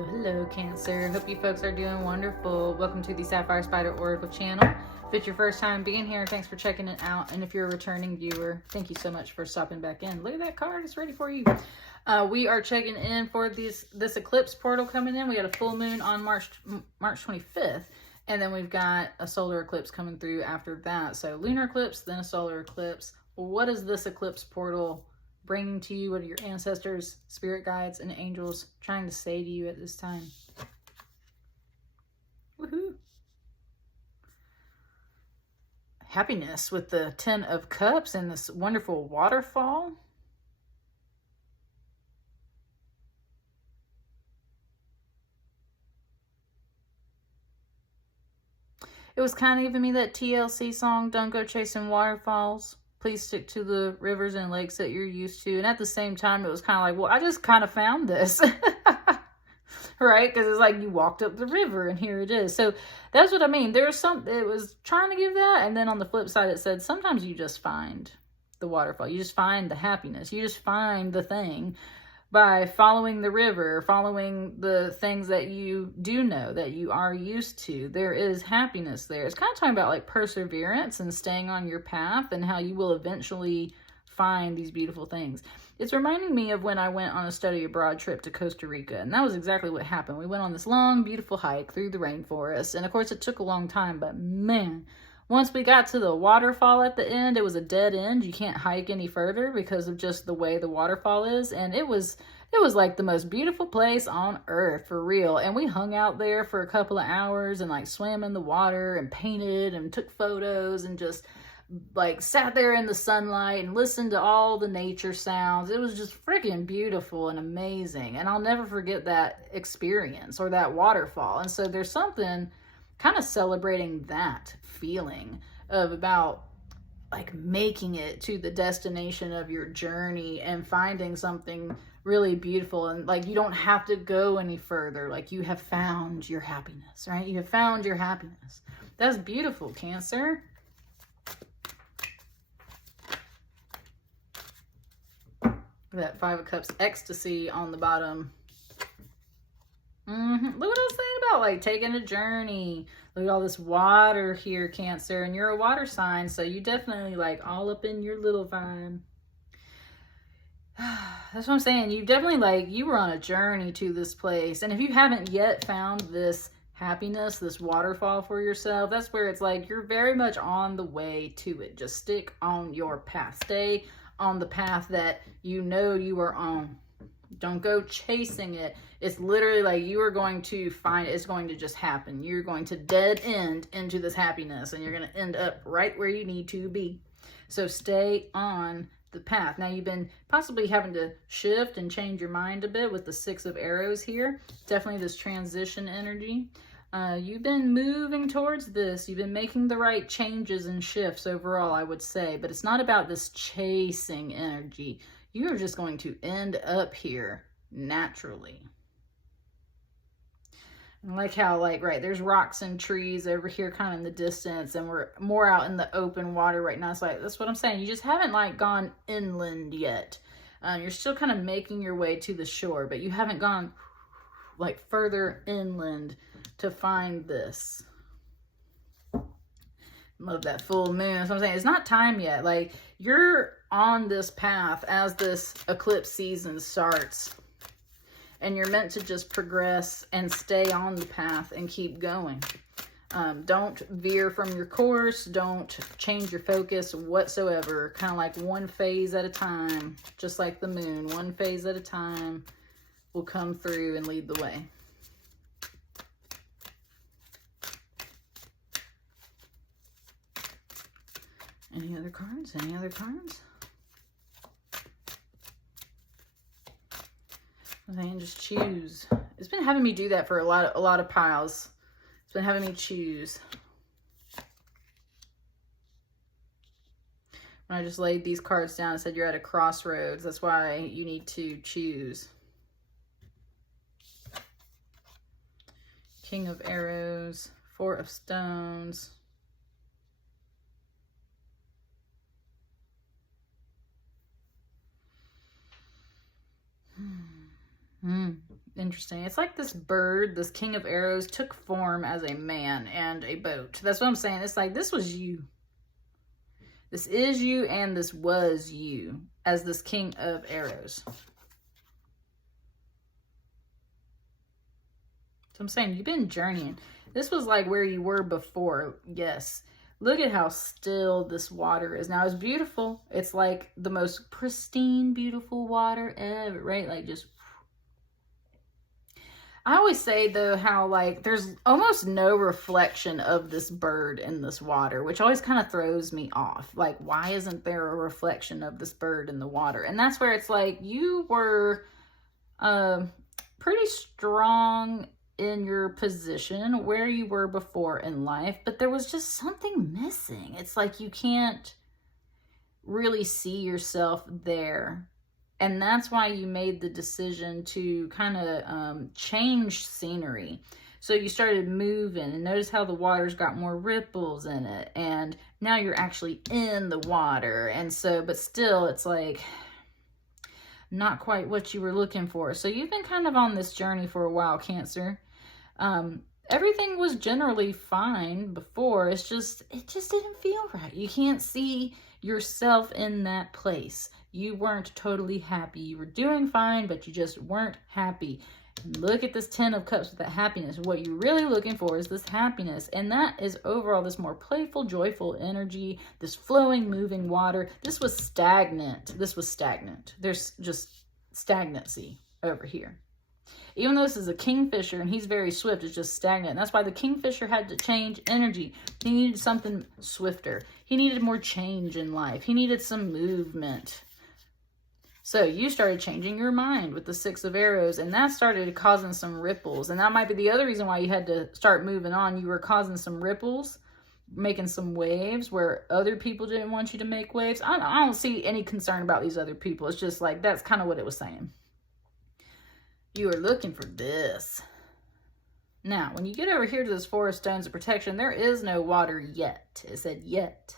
Hello, hello, Cancer. Hope you folks are doing wonderful. Welcome to the Sapphire Spider Oracle channel. If it's your first time being here, thanks for checking it out. And if you're a returning viewer, thank you so much for stopping back in. Look at that card. It's ready for you. We are checking in for this eclipse portal coming in. We got a full moon on March 25th. And then we've got a solar eclipse coming through after that. So lunar eclipse, then a solar eclipse. What is this eclipse portal bringing to you? What are your ancestors, spirit guides, and angels trying to say to you at this time? Woohoo! Happiness with the 10 of Cups and this wonderful waterfall. It was kind of giving me that TLC song, Don't Go Chasing Waterfalls. Please stick to the rivers and lakes that you're used to. And at the same time, it was kind of like, well, I just kind of found this. Right? Because it's like you walked up the river and here it is. So that's what I mean. There's some, it was trying to give that. And then on the flip side, it said, sometimes you just find the waterfall. You just find the happiness. You just find the thing by following the river, following the things that you do know, that you are used to. There is happiness there. It's kind of talking about like perseverance and staying on your path and how you will eventually find these beautiful things. It's reminding me of when I went on a study abroad trip to Costa Rica, and that was exactly what happened. We went on this long, beautiful hike through the rainforest, and of course it took a long time, but man, once we got to the waterfall at the end, it was a dead end. You can't hike any further because of just the way the waterfall is. And it was like the most beautiful place on earth, for real. And we hung out there for a couple of hours and like swam in the water and painted and took photos and just like sat there in the sunlight and listened to all the nature sounds. It was just freaking beautiful and amazing. And I'll never forget that experience or that waterfall. And so there's something kind of celebrating that feeling of about like making it to the destination of your journey and finding something really beautiful. And like, you don't have to go any further. Like, you have found your happiness, right? You have found your happiness. That's beautiful, Cancer. That 5 of Cups ecstasy on the bottom. Look what I was saying about like taking a journey. Look at all this water here, Cancer, and you're a water sign, so you definitely like all up in your little vibe. That's what I'm saying. You definitely like, you were on a journey to this place, and if you haven't yet found this happiness, this waterfall for yourself, that's where it's like you're very much on the way to it. Just stick on your path. Stay on the path that you know you are on. Don't go chasing it. It's literally like you are going to find it. It's going to just happen. You're going to dead end into this happiness and you're going to end up right where you need to be. So stay on the path. Now you've been possibly having to shift and change your mind a bit with the 6 of Arrows here. Definitely this transition energy. You've been moving towards this. You've been making the right changes and shifts overall, I would say. But it's not about this chasing energy. You're just going to end up here naturally. I like how, like, right, there's rocks and trees over here kind of in the distance, and we're more out in the open water right now. It's like, that's what I'm saying. You just haven't, like, gone inland yet. You're still kind of making your way to the shore, but you haven't gone, like, further inland to find this. Love that full moon. That's what I'm saying. It's not time yet. Like, you're on this path as this eclipse season starts. And you're meant to just progress and stay on the path and keep going. Don't veer from your course. Don't change your focus whatsoever. Kind of like one phase at a time. Just like the moon. One phase at a time will come through and lead the way. Any other cards? Any other cards? And just choose. It's been having me do that for a lot of piles. It's been having me choose. When I just laid these cards down, it said you're at a crossroads. That's why you need to choose. King of Arrows, 4 of Stones. Interesting. It's like this bird, this king of arrows, took form as a man and a boat. That's what I'm saying. It's like this was you. This is you and this was you as this king of arrows. So I'm saying you've been journeying. This was like where you were before. Yes. Look at how still this water is. Now, it's beautiful. It's like the most pristine, beautiful water ever, right? Like just... I always say, though, how, like, there's almost no reflection of this bird in this water, which always kind of throws me off. Like, why isn't there a reflection of this bird in the water? And that's where it's like, you were pretty strong in your position where you were before in life, but there was just something missing. It's like you can't really see yourself there. And that's why you made the decision to kind of change scenery. So you started moving, and notice how the water's got more ripples in it. And now you're actually in the water. And so, but still, it's like not quite what you were looking for. So you've been kind of on this journey for a while, Cancer. Everything was generally fine before. It just didn't feel right. You can't see yourself in that place. You weren't totally happy. You were doing fine, but you just weren't happy. Look at this 10 of Cups with that happiness. What you're really looking for is this happiness. And that is overall this more playful, joyful energy, this flowing, moving water. This was stagnant. This was stagnant. There's just stagnancy over here. Even though this is a kingfisher and he's very swift, it's just stagnant. And that's why the kingfisher had to change energy. He needed something swifter. He needed more change in life. He needed some movement. So you started changing your mind with the 6 of arrows, and that started causing some ripples. And that might be the other reason why you had to start moving on. You were causing some ripples, making some waves where other people didn't want you to make waves. I don't see any concern about these other people. It's just like, that's kind of what it was saying. You are looking for this. Now, when you get over here to this 4 of stones of protection, there is no water yet. It said yet.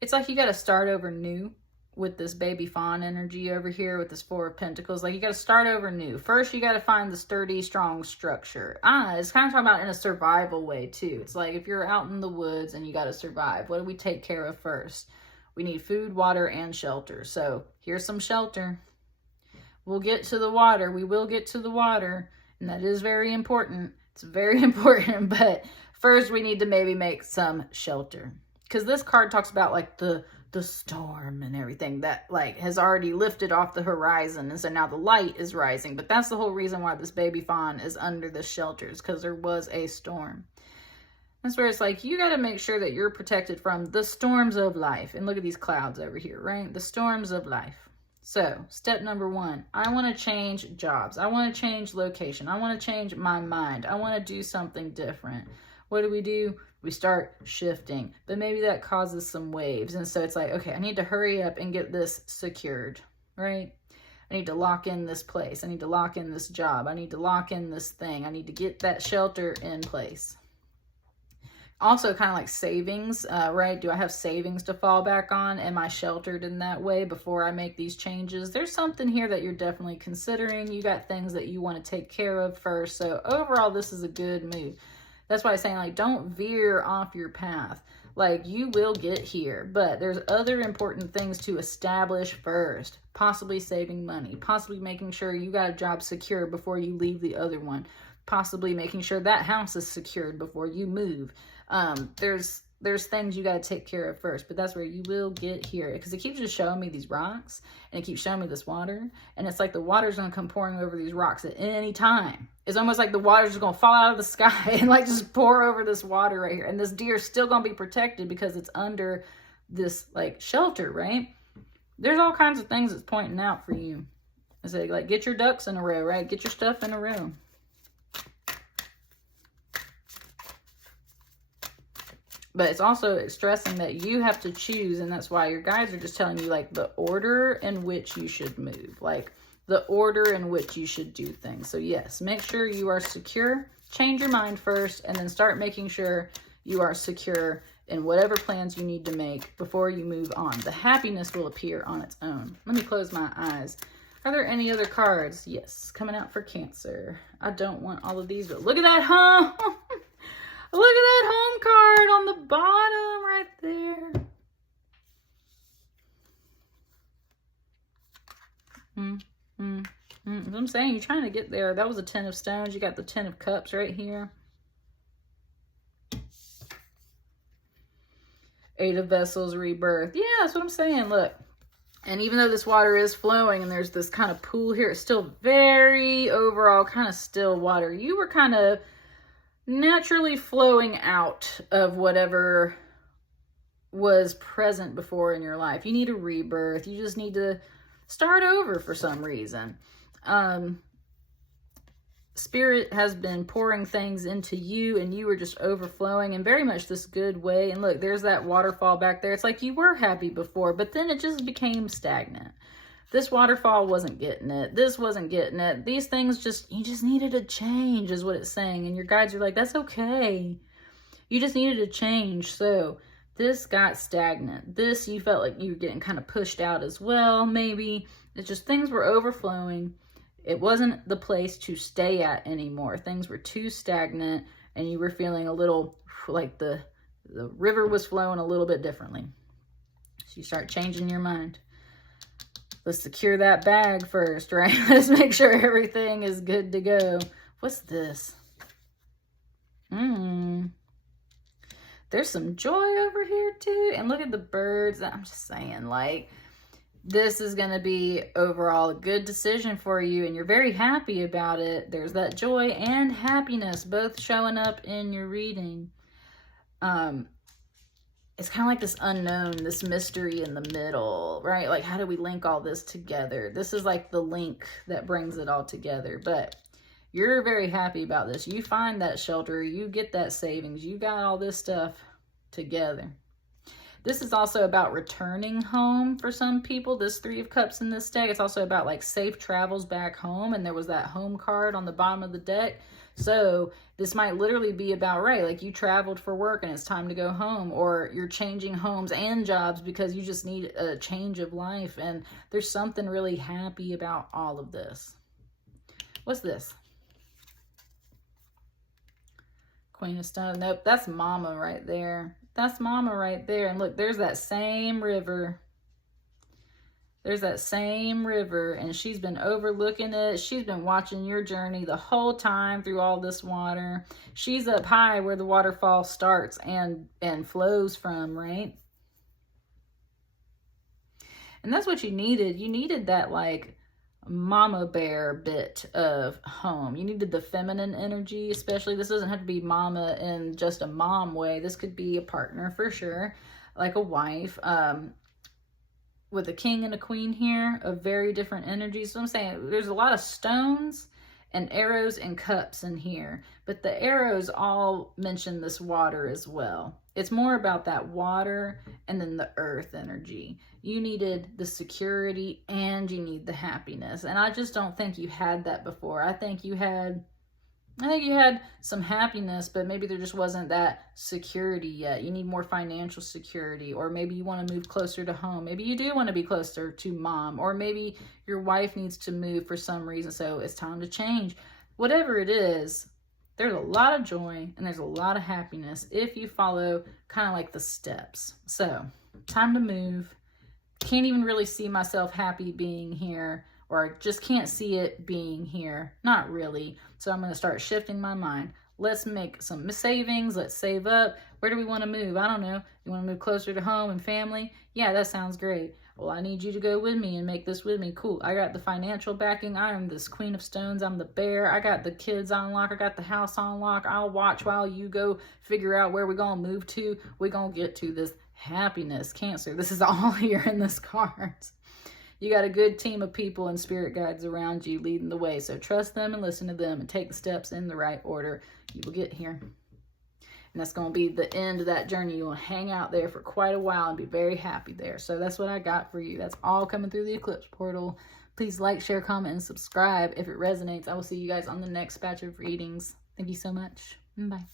It's like you got to start over new with this baby fawn energy over here with this 4 of Pentacles. Like you got to start over new. First, you got to find the sturdy, strong structure. It's kind of talking about in a survival way too. It's like if you're out in the woods and you got to survive, what do we take care of first? We need food, water, and shelter. So here's some shelter. We'll get to the water. We will get to the water. And that is very important. It's very important. But first we need to maybe make some shelter. Because this card talks about like the storm and everything that like has already lifted off the horizon. And so now the light is rising. But that's the whole reason why this baby fawn is under the shelters. Because there was a storm. That's where it's like, you got to make sure that you're protected from the storms of life. And look at these clouds over here, right? The storms of life. So, step number 1, I want to change jobs. I want to change location. I want to change my mind. I want to do something different. What do? We start shifting. But maybe that causes some waves. And so it's like, okay, I need to hurry up and get this secured, right? I need to lock in this place. I need to lock in this job. I need to lock in this thing. I need to get that shelter in place. Also kind of like savings, right? Do I have savings to fall back on? Am I sheltered in that way before I make these changes? There's something here that you're definitely considering. You got things that you want to take care of first. So overall, this is a good move. That's why I'm saying, like, don't veer off your path. Like, you will get here, but there's other important things to establish first. Possibly saving money. Possibly making sure you got a job secure before you leave the other one. Possibly making sure that house is secured before you move. There's things you got to take care of first, but that's where you will get here, because it keeps just showing me these rocks and it keeps showing me this water, and it's like the water's going to come pouring over these rocks at any time. It's almost like the water's just going to fall out of the sky and like just pour over this water right here, and this deer is still going to be protected because it's under this like shelter, right? There's all kinds of things it's pointing out for you. It's like get your ducks in a row, right? Get your stuff in a row. But it's also stressing that you have to choose, and that's why your guides are just telling you, like, the order in which you should move. Like, the order in which you should do things. So, yes, make sure you are secure. Change your mind first, and then start making sure you are secure in whatever plans you need to make before you move on. The happiness will appear on its own. Let me close my eyes. Are there any other cards? Yes, coming out for Cancer. I don't want all of these, but look at that home. Look at that home card on the bottom right there. I'm saying, you're trying to get there. That was a 10 of stones. You got the 10 of cups right here. 8 of vessels, rebirth. Yeah, that's what I'm saying. Look. And even though this water is flowing and there's this kind of pool here, it's still very overall kind of still water. You were kind of naturally flowing out of whatever was present before in your life. You need a rebirth. You just need to start over for some reason. Spirit has been pouring things into you and you were just overflowing in very much this good way. And look, there's that waterfall back there. It's like you were happy before, but then it just became stagnant. This waterfall wasn't getting it. This wasn't getting it. These things you just needed a change is what it's saying. And your guides are like, that's okay. You just needed a change. So this got stagnant. This, you felt like you were getting kind of pushed out as well. Maybe it's just things were overflowing. It wasn't the place to stay at anymore. Things were too stagnant and you were feeling a little like the river was flowing a little bit differently. So you start changing your mind. Let's secure that bag first, right? Let's make sure everything is good to go. What's this? There's some joy over here too. And look at the birds. I'm just saying, like, this is going to be overall a good decision for you and you're very happy about it. There's that joy and happiness both showing up in your reading. It's kind of like this unknown, this mystery in the middle, right? Like, how do we link all this together? This is like the link that brings it all together. But you're very happy about this. You find that shelter. You get that savings. You got all this stuff together. This is also about returning home for some people. This 3 of Cups in this deck. It's also about like safe travels back home. And there was that home card on the bottom of the deck. So this might literally be about, right, like you traveled for work and it's time to go home. Or you're changing homes and jobs because you just need a change of life. And there's something really happy about all of this. What's this? Queen of Stones. Nope, that's Mama right there. That's Mama right there. And look, there's that same river. There's that same river. And she's been overlooking it. She's been watching your journey the whole time through all this water. She's up high where the waterfall starts and flows from, right? And that's what you needed. You needed that, like, mama bear bit of home. You needed the feminine energy, especially. This doesn't have to be mama in just a mom way. This could be a partner for sure, like a wife. With a king and a queen here of very different energies. So I'm saying there's a lot of stones and arrows and cups in here, but the arrows all mention this water as well. It's more about that water and then the earth energy. You needed the security and you need the happiness. And I just don't think you had that before. I think you had some happiness, but maybe there just wasn't that security yet. You need more financial security, or maybe you want to move closer to home. Maybe you do want to be closer to mom, or maybe your wife needs to move for some reason, so it's time to change. Whatever it is, there's a lot of joy and there's a lot of happiness if you follow kind of like the steps. So, time to move. Can't even really see myself happy being here, or I just can't see it being here. Not really. So I'm going to start shifting my mind. Let's make some savings. Let's save up. Where do we want to move? I don't know. You want to move closer to home and family? Yeah, that sounds great. Well, I need you to go with me and make this with me. Cool. I got the financial backing. I am this Queen of Stones. I'm the bear. I got the kids on lock. I got the house on lock. I'll watch while you go figure out where we're going to move to. We're going to get to this happiness. Cancer. This is all here in this card. You got a good team of people and spirit guides around you leading the way. So trust them and listen to them and take the steps in the right order. You will get here. And that's going to be the end of that journey. You'll hang out there for quite a while and be very happy there. So that's what I got for you. That's all coming through the Eclipse portal. Please like, share, comment, and subscribe if it resonates. I will see you guys on the next batch of readings. Thank you so much. Bye.